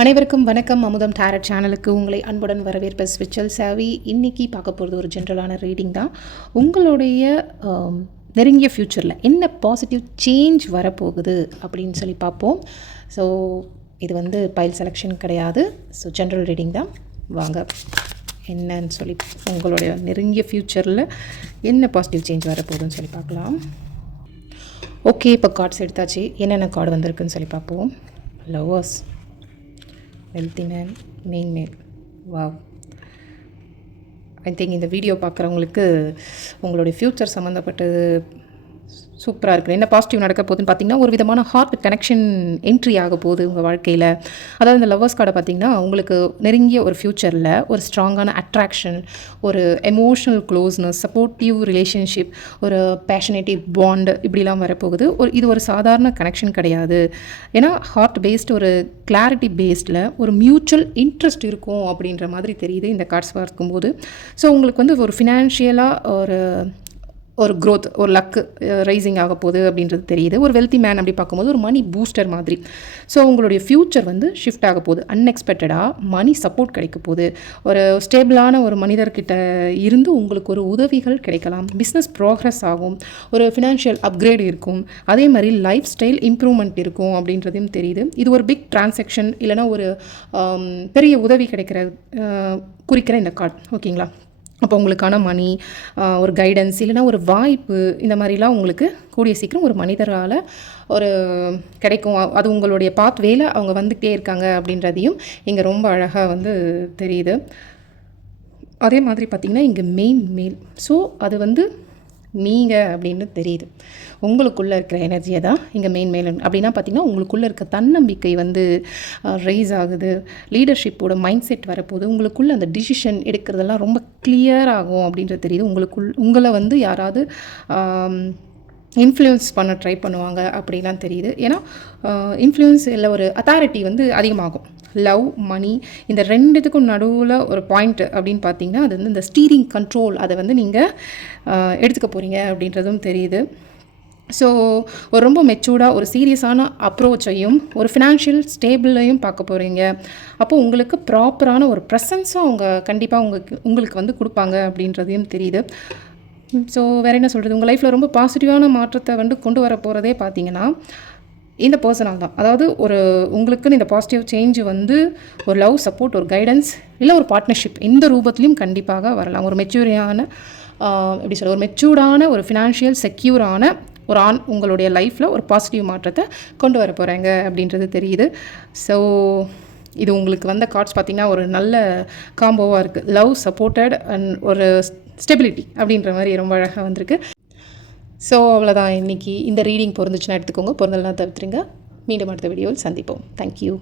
அனைவருக்கும் வணக்கம். அமுதம் டேரட் சேனலுக்கு உங்களை அன்புடன் வரவேற்ப ஸ்விச்சல் சாவி. இன்றைக்கி பார்க்க போகிறது ஒரு ஜென்ரலான ரீடிங் தான். உங்களுடைய நெருங்கிய ஃப்யூச்சரில் என்ன பாசிட்டிவ் சேஞ்ச் வரப்போகுது அப்படின்னு சொல்லி பார்ப்போம். ஸோ இது பைல் செலெக்ஷன் கிடையாது. ஸோ ஜென்ரல் ரீடிங் தான். வாங்க என்னன்னு சொல்லி உங்களுடைய நெருங்கிய ஃப்யூச்சரில் என்ன பாசிட்டிவ் சேஞ்ச் வரப்போகுதுன்னு சொல்லி பார்க்கலாம். ஓகே, இப்போ கார்ட்ஸ் எடுத்தாச்சு. என்னென்ன கார்டு வந்திருக்குன்னு சொல்லி பார்ப்போம். லவ்வர்ஸ், வெல்த்தி மேன், மெயின் மேல். வாவ், ஐ திங்க் இந்த வீடியோ பார்க்குறவங்களுக்கு உங்களுடைய ஃப்யூச்சர் சம்மந்தப்பட்டது சூப்பராக இருக்குது. என்ன பாசிட்டிவ் நடக்க போகுதுன்னு பார்த்தீங்கன்னா, ஒரு விதமான ஹார்ட் கனெக்ஷன் என்ட்ரி ஆக போகுது உங்கள் வாழ்க்கையில். அதாவது இந்த லவ்வர்ஸ் கார்டை பார்த்திங்கன்னா, உங்களுக்கு நெருங்கிய ஒரு ஃப்யூச்சரில் ஒரு ஸ்ட்ராங்கான அட்ராக்ஷன், ஒரு எமோஷ்னல் க்ளோஸ்னஸ், சப்போர்ட்டிவ் ரிலேஷன்ஷிப், ஒரு பேஷனேட்டிவ் பாண்ட் இப்படிலாம் வரப்போகுது. இது ஒரு சாதாரண கனெக்ஷன் கிடையாது. ஏன்னா ஹார்ட் பேஸ்டு, ஒரு கிளாரிட்டி பேஸ்டில் ஒரு மியூச்சுவல் இன்ட்ரெஸ்ட் இருக்கும் அப்படின்ற மாதிரி தெரியுது இந்த கார்ட்ஸ் பார்க்கும்போது. ஸோ உங்களுக்கு ஒரு ஃபினான்ஷியலாக ஒரு க்ரோத், ஒரு லக்கு ரைசிங் ஆக போகுது அப்படின்றது தெரியுது. ஒரு வெல்த்தி மேன் அப்படி பார்க்கும்போது ஒரு மணி பூஸ்டர் மாதிரி. ஸோ உங்களுடைய ஃப்யூச்சர் ஷிஃப்ட் ஆக போகுது. அன்எக்ஸ்பெக்டடாக மணி சப்போர்ட் கிடைக்க போகுது. ஒரு ஸ்டேபிளான ஒரு மனிதர்கிட்ட இருந்து உங்களுக்கு ஒரு உதவிகள் கிடைக்கலாம். பிஸ்னஸ் ப்ராக்ரஸ் ஆகும். ஒரு ஃபினான்ஷியல் அப்கிரேட் இருக்கும். அதே மாதிரி லைஃப் ஸ்டைல் இம்ப்ரூவ்மெண்ட் இருக்கும் அப்படின்றதையும் தெரியுது. இது ஒரு பிக் டிரான்சாக்ஷன் இல்லைனா ஒரு பெரிய உதவி குறிக்கிற இந்த கார்டு. ஓகேங்களா? அப்போ உங்களுக்கான மணி, ஒரு கைடன்ஸ் இல்லைனா ஒரு வாய்ப்பு, இந்த மாதிரிலாம் உங்களுக்கு கூடிய சீக்கிரம் ஒரு மனிதரால் ஒரு கிடைக்கும். அது உங்களுடைய பாத்வேல அவங்க வந்துகிட்டே இருக்காங்க அப்படின்றதையும் இங்கே ரொம்ப அழகாக தெரியுது. அதே மாதிரி பார்த்திங்கன்னா இங்கே மெயின் மேல். ஸோ அது நீங்கள் அப்படின்னு தெரியுது. உங்களுக்குள்ளே இருக்கிற எனர்ஜியை தான் இங்கே மெயின் மேல் அப்படின்னா பார்த்திங்கன்னா, உங்களுக்குள்ளே இருக்க தன்னம்பிக்கை ரைஸ் ஆகுது. லீடர்ஷிப்போட மைண்ட் செட் வரப்போகுது. உங்களுக்குள்ளே அந்த டிசிஷன் எடுக்கிறதெல்லாம் ரொம்ப கிளியர் ஆகும் அப்படின்றது தெரியுது. உங்களை யாராவது இன்ஃப்ளூயன்ஸ் பண்ண ட்ரை பண்ணுவாங்க அப்படிலாம் தெரியுது. ஏன்னா இன்ஃப்ளூயன்ஸ் இல்லை, ஒரு அத்தாரிட்டி அதிகமாகும். லவ், மணி, இந்த ரெண்டுத்துக்கும் நடுவில் ஒரு பாயிண்ட் அப்படின்னு பார்த்தீங்கன்னா, அது இந்த ஸ்டீரிங் கண்ட்ரோல், அதை நீங்கள் எடுத்துக்க போகிறீங்க அப்படின்றதும் தெரியுது. ஸோ ஒரு ரொம்ப மெச்சூர்டாக ஒரு சீரியஸான அப்ரோச்சையும் ஒரு ஃபினான்ஷியல் ஸ்டேபிளையும் பார்க்க போகிறீங்க. அப்போது உங்களுக்கு ப்ராப்பரான ஒரு ப்ரெசன்ஸும் அவங்க கண்டிப்பாக உங்களுக்கு கொடுப்பாங்க அப்படின்றதையும் தெரியுது. ஸோ வேறு என்ன சொல்கிறது, உங்கள் லைஃப்பில் ரொம்ப பாசிட்டிவான மாற்றத்தை கொண்டு வர போகிறதே பார்த்தீங்கன்னா இந்த பர்சனால் தான். அதாவது உங்களுக்குன்னு இந்த பாசிட்டிவ் சேஞ்ச் ஒரு லவ், சப்போர்ட், ஒரு கைடன்ஸ் இல்லை ஒரு பார்ட்னர்ஷிப், இந்த ரூபத்துலேயும் கண்டிப்பாக வரலாம். ஒரு ஒரு மெச்சூர்டான ஒரு ஃபினான்ஷியல் செக்யூரான ஒரு ஆண் உங்களுடைய லைஃப்பில் ஒரு பாசிட்டிவ் மாற்றத்தை கொண்டு வர போகிறாங்க அப்படின்றது தெரியுது. ஸோ இது உங்களுக்கு வந்த கார்ட்ஸ் பார்த்திங்கன்னா ஒரு நல்ல காம்போவாக இருக்குது. லவ், சப்போர்ட்டட் அண்ட் ஒரு ஸ்டெபிலிட்டி அப்படின்ற மாதிரி ரொம்ப அழகாக வந்திருக்கு. ஸோ அவ்வளோதான். இன்றைக்கி இந்த ரீடிங் பொருந்துச்சுன்னா எடுத்துக்கோங்க, பொருந்தலாம் தவிர்த்துருங்க. மீண்டும் அடுத்த வீடியோவில் சந்திப்போம். தேங்க்யூ.